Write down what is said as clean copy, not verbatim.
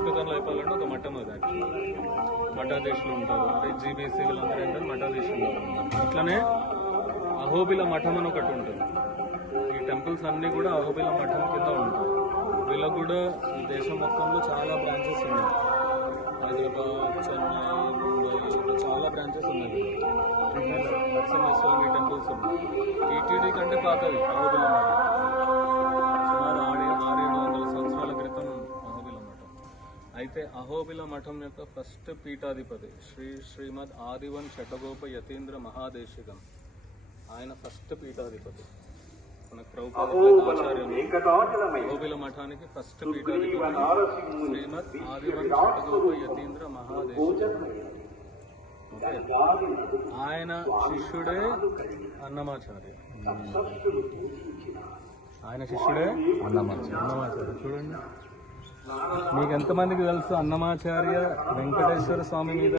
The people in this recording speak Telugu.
సంస్కృతంలో చెప్పాలంటే ఒక మఠం అది యాక్చువల్లీ. మఠాధీశులు ఉంటారు, అంటే జీబీసీ వీళ్ళందరూ ఏంటంటే మఠాధీశులు ఉంటారు. అట్లనే అహోబిల మఠం అని ఒకటి ఉంటుంది. ఈ టెంపుల్స్ అన్నీ కూడా అహోబిల మఠం కింద ఉంటాయి. వీళ్ళకు కూడా దేశం మొత్తంలో చాలా బ్రాంచెస్ ఉన్నాయి. హైదరాబాద్, చెన్నై, ముంబై, ఇలా చాలా బ్రాంచెస్ ఉన్నాయి. నరసింహస్వామి టెంపుల్స్ ఉన్నాయి. టీటీడీ కంటే పాతది అహోబిల మఠం, సుమారు 600-700 సంవత్సరాల క్రితం అహోబిల మఠం. అయితే అహోబిల మఠం యొక్క ఫస్ట్ పీఠాధిపతి శ్రీమద్ ఆదివన్ శఠగోప యతీంద్ర మహాదేశికం. ఆయన ఫస్ట్ పీఠాధిపతి. మన అహోబిల మఠానికి ఫస్ట్ పీఠాధిపతి శ్రీమద్ ఆదివన్ శఠగోప యతీంద్ర మహాదేశికం. ఆయన శిష్యుడే అన్నమాచార్య. చూడండి, మీకు ఎంతమందికి తెలుసు అన్నమాచార్య వెంకటేశ్వర స్వామి మీద